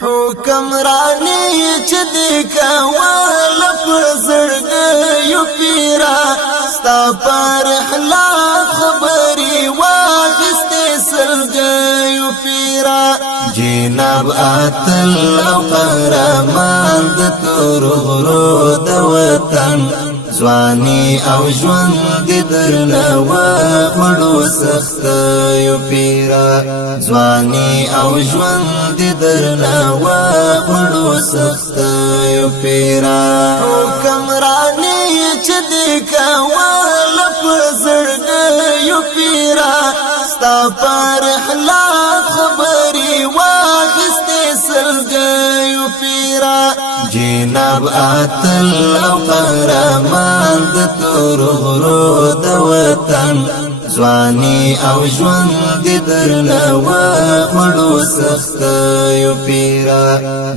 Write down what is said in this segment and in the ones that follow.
حکمرانی چې دې کوله په زړګیو پیرا ستا پر اخلاق خبرې واخیستې سلګیو پیرا جناب اتل او قهرمان د تورو غرو د وطن ځواني او ژوند دې درنه وخوړو سختیو پیرا ځواني او ژوند دې درنه وخوړو سختیو پیرا حکمرانی چې دې کوله په زړګیو پیرا ستا پر اخلاق خبرې واخیستې سلګیو پیرا جناب اتل او قهرمان د تورو غرو د وطن ځواني او ژوند دې درنه وخوړو سختیو پیرا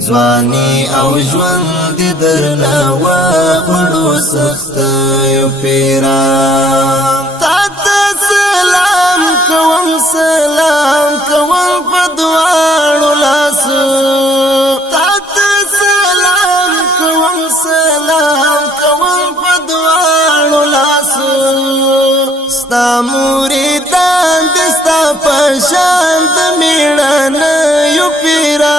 ځواني او ژوند دې درنه وخوړو سختیو پیرا سلام کوم په دواړو لاسو تاته سلام کوم په دواړو لاسو ستا مریدان دستا پشان د میړانه یو پیرا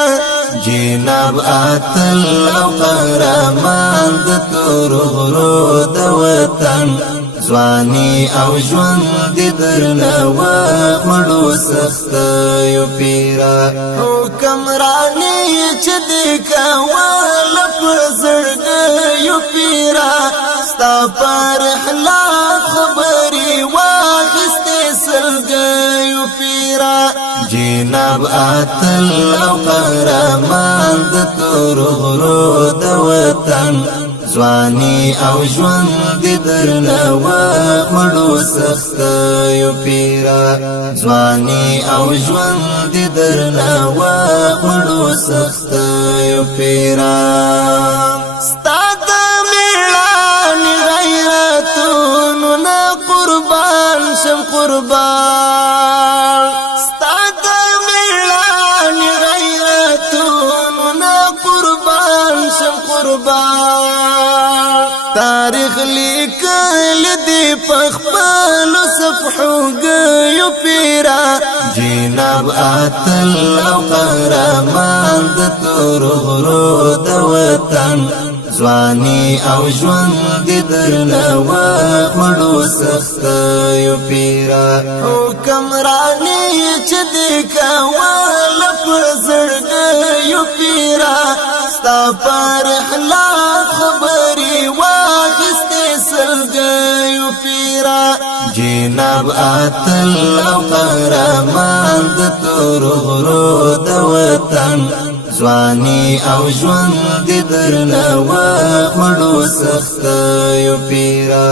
جناب اتل او قهرمان د تورو غرو د وطن ځواني او ژوند دې درنه وخوړو سختیو پیرا حکمرانی چې دې کوله په زړګیو پیرا ستا پر اخلاق خبرې واخیستې سلګیو پیرا جناب اتل او قهرمان د تورو غرو د وطن ځواني او ژوند دې درنه وخوړو سختیو پیرا ځواني او ژوند دې درنه وخوړو سختیو پیرا ستا د میړانې غیرتونو نه قربان شم قربان ستا د میړانې غیرتونو نه قربان شم قربان تاریخ لیکل دی پخپل صفحو گیو پیرا جناب اتل او قهرمان د تورو غرو د وطن ځواني او ژوند دې درنه وخوړو سختیو پیرا حکمرانی چې دې کوله په زړګیو پیرا ستا پر اخلاق خبرې واخیستې سلګیو پیرا جناب اتل او قهرمان د تورو غرو د وطن ځواني او ژوند دې درنه وخوړو سختیو پیرا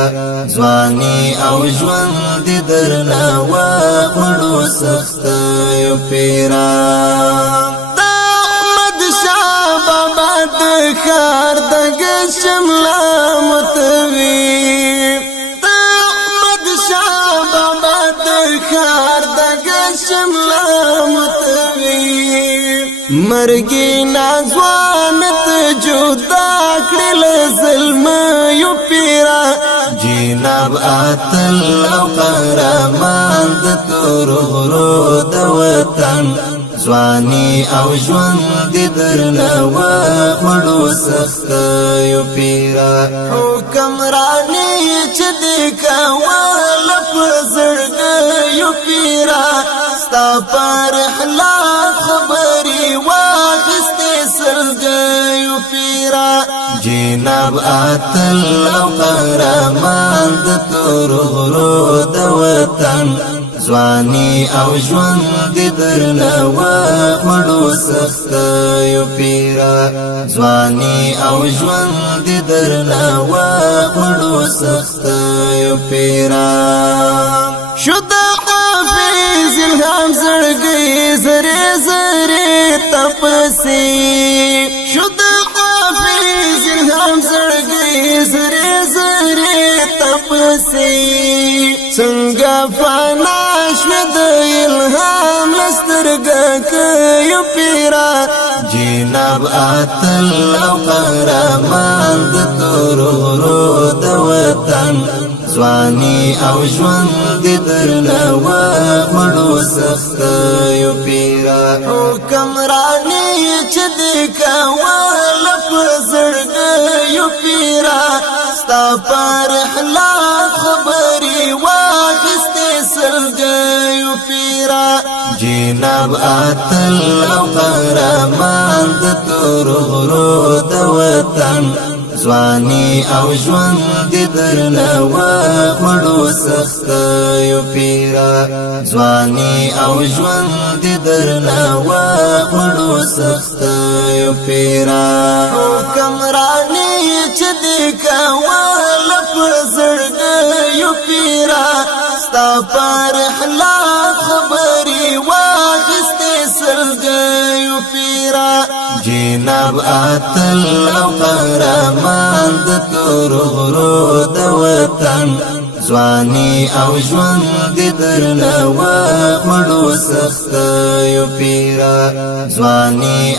ځواني او ژوند دې درنه وخوړو سختیو پیرا خار دغ شملا متوي احمد شاه بابا د خار دغ شملا متوي مرګي نازوانت جدا کړل ظلم یو پیرا جناب اتل او قهرمان د تورو غرو د وطن ځواني او ژوند دې درنه وخوړو سختیو پیرا حکمرانی چې دې کوله په زړګیو پیرا ستا پر اخلاق خبرې واخیستې سلګیو پیرا جناب اتل او قهرمان د تورو غرو د وطن ځواني او ژوند دې درنه وخوړو سختیو پیرا ځواني او ژوند دې درنه وخوړو سختیو پیرا شد حافظ الهام زړګي زره زره تپسي شد حافظ الهام زړګي زره زره تپسي څنګه فنا شو د الهام لسترګه کوي پیرا جناب اتل او قهرمان د تورو د وطن ځواني او ژوند درنه وړو سخت یو پیرا حکمرانی چې د کول په زړګي یو پیرا ستا پر اخلاق خبري واخستې سلګي یو پیرا جناب اتل او قهرمان د تورو د وطن ځواني او ژوند درنه وړو سخت یو پیرا ځواني او ژوند درنه وړو سخت یو پیرا حکمرانی چې د کول په زړګي یو پیرا ستا پر اخلاق خبري واخستې سلګي یو پیرا جناب اتل او قهرمان د تورو د وطن ځواني او ژوند درنه وړو سخت یو پیرا ځواني